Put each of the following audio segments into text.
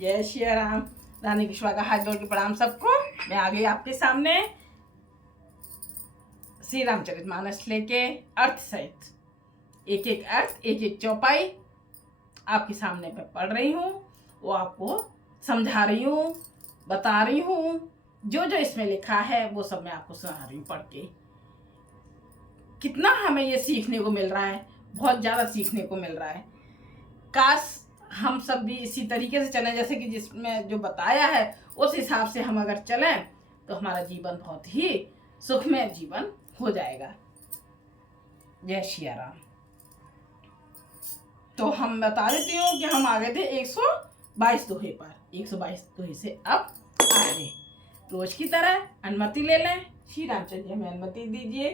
जय श्री राम। रानी विश्वा का हाथ जोड़ के प्रणाम सबको। मैं आ गई आपके सामने श्री रामचरितमानस लेके अर्थ सहित एक एक अर्थ एक एक चौपाई आपके सामने मैं पढ़ रही हूँ, वो आपको समझा रही हूँ, बता रही हूँ। जो जो इसमें लिखा है वो सब मैं आपको सुना रही हूँ पढ़ के। कितना हमें ये सीखने को मिल रहा है, बहुत ज़्यादा सीखने को मिल रहा है। काश हम सब भी इसी तरीके से चलें जैसे कि जिसमें जो बताया है उस हिसाब से हम अगर चलें तो हमारा जीवन बहुत ही सुखमय जीवन हो जाएगा। जय श्री राम। तो हम बता देती हूँ कि हम आ गए थे 122 दोहे पर। 122 दोहे से अब आ गए। रोज की तरह अनुमति ले लें। श्री रामचंद्र जी हमें अनुमति दीजिए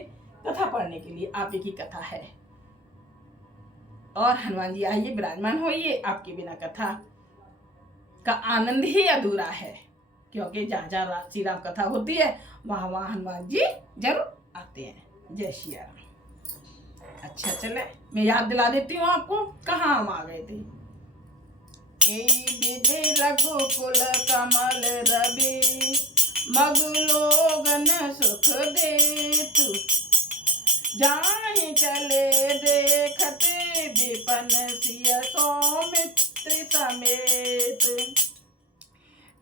कथा पढ़ने के लिए। आप की कथा है और हनुमान जी आइए विराजमान होइए। आपके बिना कथा का आनंद ही अधूरा है, क्योंकि जहाँ जहाँ श्री राम कथा होती है वहाँ वहाँ हनुमान जी जरूर आते हैं। जय श्री राम। अच्छा चले मैं याद दिला देती हूँ आपको कहाँ हम आ गए थे। विधि रघुकुल कमल रवि मगलोगन सुख देतु जाहि चले देखत विपन सिय सौमित्र समेत।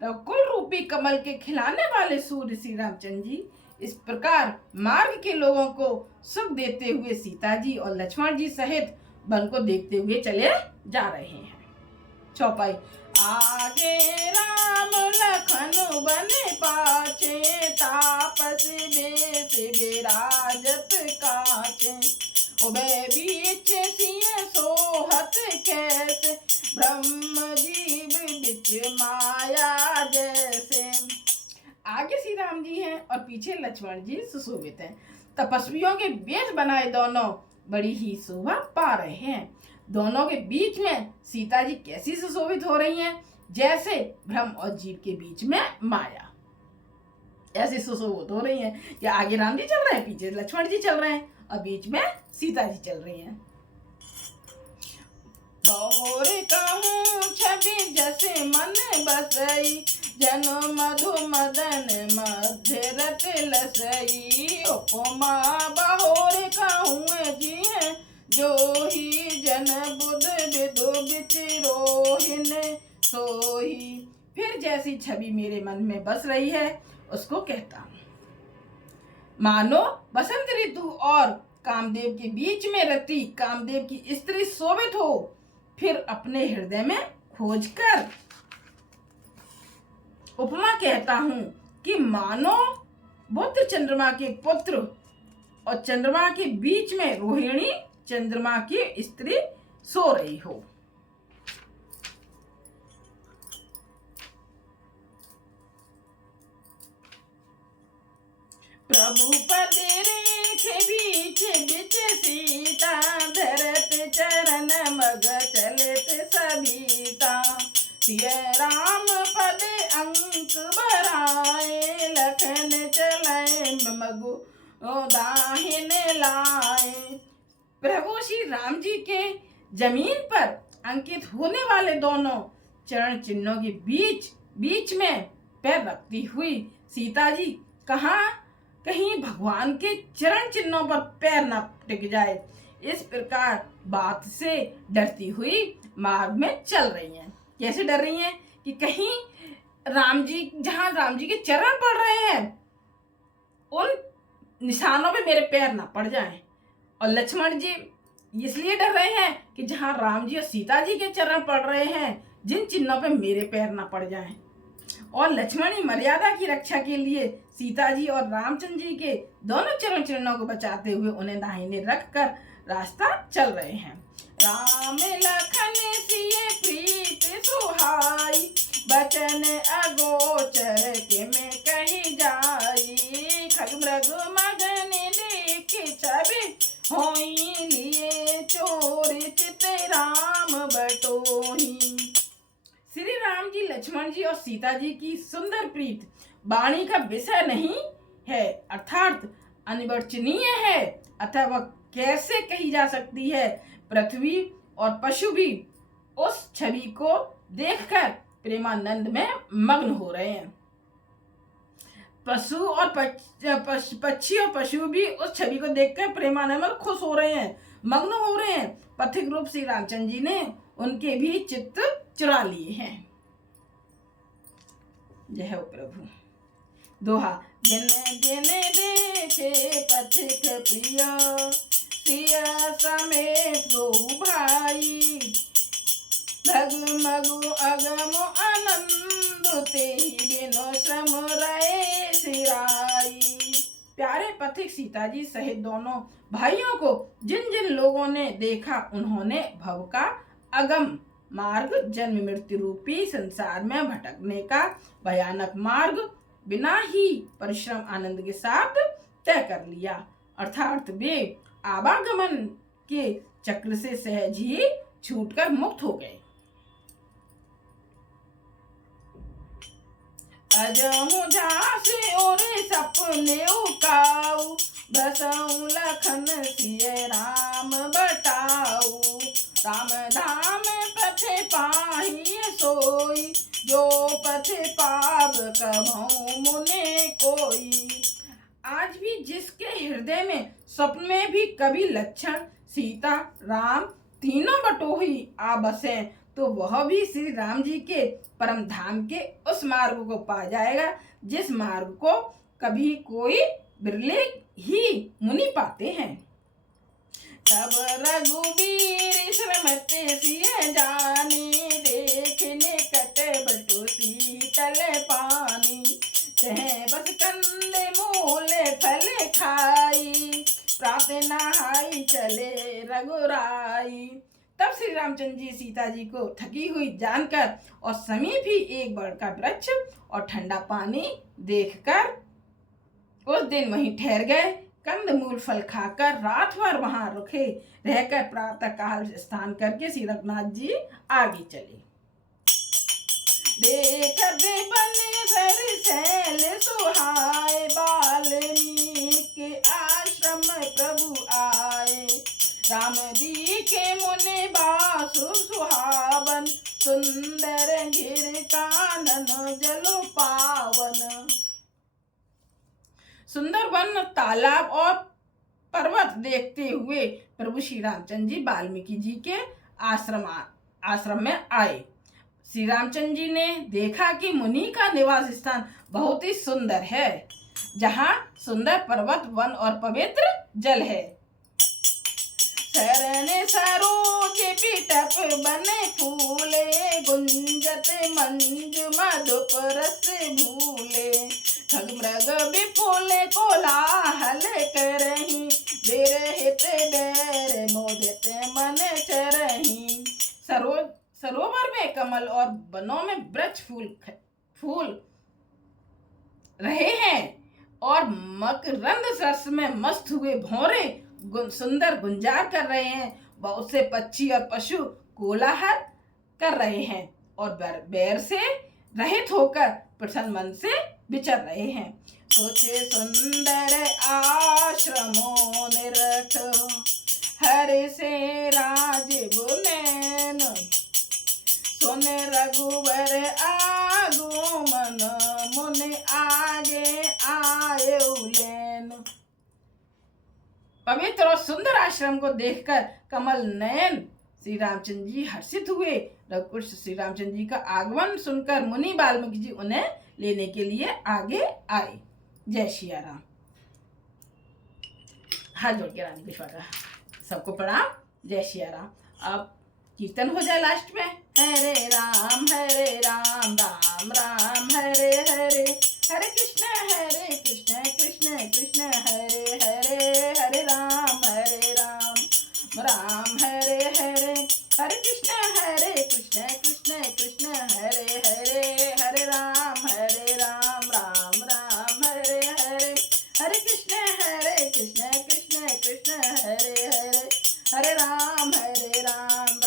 रघुकुल रूपी कमल के खिलाने वाले सूर्य श्री रामचंद्र जी इस प्रकार मार्ग के लोगों को सुख देते हुए सीता जी और लक्ष्मण जी सहित वन को देखते हुए चले जा रहे हैं। चौपाई। आगे राम लखन बन पाछे तापस बेस विराजत काछे उभय बीच सिय सोहत कैसे ब्रह्म जीव बिच माया जैसे। आगे श्री राम जी हैं और पीछे लक्ष्मण जी सुशोभित हैं। तपस्वियों के वेश बनाए दोनों बड़ी ही शोभा पा रहे हैं। दोनों के बीच में सीता जी कैसी सुशोभित हो रही हैं, जैसे ब्रह्म और जीव के बीच में माया ऐसी सुशोभित हो रही हैं कि आगे राम जी चल रहे हैं, पीछे लक्ष्मण जी चल रहे हैं और बीच में सीता जी चल रही हैं। बहुर कहूँ छवि जैसे मन बसई जनो मधु मदन मध्य रत लसई। उपमा बहुर कहूँ जी है जो ही जन बुध विदु बिचिरोहिन सोही। फिर जैसी छवि मेरे मन में बस रही है उसको कहता हूँ। मानो बसंत ऋतु और कामदेव के बीच में रति कामदेव की स्त्री शोभित हो, फिर अपने हृदय में खोजकर उपमा कहता हूँ कि मानो बुध चंद्रमा के पुत्र और चंद्रमा के बीच में रोहिणी चंद्रमा की स्त्री सो रही हो। प्रभु पद रेखे बीच बिच सीता धरत चरण मग चलत सभीता। सिय राम पद अंक बराए लखन चले मगु दाहिन लाए। प्रभु श्री राम जी के जमीन पर अंकित होने वाले दोनों चरण चिन्हों के बीच में पैर रखती हुई सीता जी कहीं भगवान के चरण चिन्हों पर पैर न टिक जाए, इस प्रकार बात से डरती हुई मार्ग में चल रही हैं। कैसे डर रही हैं कि कहीं जहां राम जी के चरण पड़ रहे हैं उन निशानों पे मेरे पैर ना पड़ जाएं। और लक्ष्मण जी इसलिए डर रहे हैं कि जहां राम जी और सीता जी के चरण पड़ रहे हैं जिन चिन्हों पे मेरे पैर ना पड़ जाएं। और लक्ष्मणी मर्यादा की रक्षा के लिए सीता जी और रामचंद्र जी के दोनों चरण चिन्हों को बचाते हुए उन्हें दाहिने रख कर रास्ता चल रहे हैं। राम लखन सिय प्रीत सुहाई बचन अगोचर के में कही जाई। खगमृग मगन देख छवि होई लिए चोर चित राम बटोही। श्री राम जी लक्ष्मण जी और सीता जी की सुंदर प्रीत वाणी का विषय नहीं है, अर्थात अनिवर्चनीय है, अतः वह कैसे कही जा सकती है। पृथ्वी और पशु भी उस छवि को देखकर प्रेमानंद में मग्न हो रहे हैं। पशु और पक्षी और पशु भी उस छवि को देखकर प्रेमानंद में खुश हो रहे हैं, मग्न हो रहे हैं। पथिक रूप श्री रामचंद्र जी ने उनके भी चित्त चुरा लिए हैं। जय हो प्रभु। दोहा। जिन जिन देखे पथिक प्रिय, सिया समेत दो भाई, भगमगु अगम आनंद तेहि बिनु श्रम रहे सिराई। प्यारे पथिक सीता जी सहित दोनों भाइयों को जिन जिन लोगों ने देखा, उन्होंने भव का अगम मार्ग, जन्म मृत्यु रूपी संसार में भटकने का भयानक मार्ग बिना ही परिश्रम आनंद के साथ तय कर लिया। अर्थात वे आवागमन के चक्र से सहज ही छूटकर मुक्त हो गए। अजहु झांसी और सपने उकाऊ, बसऊ लखन सिय राम बटाऊ। राम धाम पथे पाही सोई, जो पथे पाव कभऊ मुने कोई। आज भी जिसके हृदय में स्वप्न में भी कभी लक्षण सीता राम तीनों बटोही आ बसे, तो वह भी श्री राम जी के परम धाम के उस मार्ग को पा जाएगा, जिस मार्ग को कभी कोई बिरले ही मुनि पाते हैं। तब रघुबीर श्रमते सिय जानी, देखने कट बटो शीतल पानी। तह बस कंदे मूल फल खाई, प्रात नहाई चले रघुराई। तब श्री रामचंद्र जी सीता जी को थकी हुई जानकर और समीप ही एक बड़ का वृक्ष और ठंडा पानी देखकर उस दिन वहीं ठहर गए। कंद मूल फल खाकर रात भर वहां रुके रहकर प्रातः काल स्नान करके श्री रघुनाथ जी आगे चले। देख दे बने सर सैल सुहाए, वाल्मीकि आश्रम प्रभु आए। राम जी के मुनि बासु सुहावन, सुंदर गिर कानन जल पावन। सुंदर वन, तालाब और पर्वत देखते हुए प्रभु श्री रामचंद्र जी वाल्मीकि जी के आश्रम में आए। श्री रामचंद्र जी ने देखा कि मुनि का निवास स्थान बहुत ही सुंदर है, जहाँ सुंदर पर्वत, वन और पवित्र जल है। शरण सरोज पिटप बने फूले, गुंजत मंज मधुप रस भूले। खग मृग विपुल कोलाहल करही, बिरहित बैर मोदित मन चरही। सरोवर में कमल और वनों में वृक्ष फूल रहे हैं और मकरंद रस में मस्त हुए भौरे सुंदर गुंजार कर रहे हैं। बहुत से पक्षी और पशु कोलाहल कर रहे हैं और बैर से रहित होकर प्रसन्न मन से विचर रहे हैं। सोचे सुंदर आश्रमों निरख, हरि से राजीव नैन। सुन रघुवर आगमन, मुनि आगे आए उलैन। पवित्र और सुंदर आश्रम को देखकर कमल नयन श्री रामचंद्र जी हर्षित हुए। रघुकुल श्री रामचंद्र जी का आगमन सुनकर मुनि वाल्मीकि जी उन्हें लेने के लिए आगे आए। जय सिया राम। हाथ जोड़ के रानी विश्वा का सबको प्रणाम। जय सिया राम। अब कीर्तन हो जाए लास्ट में। हरे राम राम राम हरे हरे, हरे कृष्ण कृष्ण कृष्ण हरे हरे। हरे राम राम हरे हरे, हरे कृष्ण कृष्ण कृष्ण हरे हरे। हरे राम राम हरे हरे, हरे कृष्ण कृष्ण कृष्ण हरे हरे। हरे राम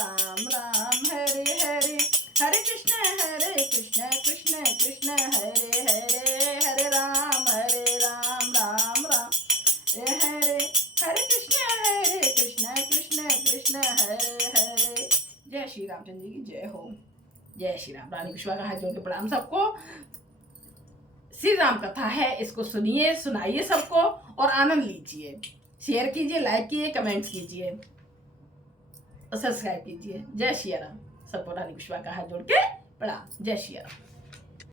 राम हरे हरे, हरे कृष्ण कृष्ण कृष्ण हरे हरे। हरे राम राम हरे, हरे कृष्ण कृष्ण कृष्ण हरे हरे। जय श्री रामचंद्र जी की जय हो। जय श्री राम। रानी कुशवा का हाथ जोड़ के प्रणाम सबको। श्री राम कथा है, इसको सुनिए, सुनाइए सबको और आनंद लीजिए। शेयर कीजिए, लाइक कीजिए, कमेंट्स कीजिए और सब्सक्राइब कीजिए। जय श्री राम। सबको रानी कुशवा का हाथ जोड़ के प्रणाम। जय श्री राम।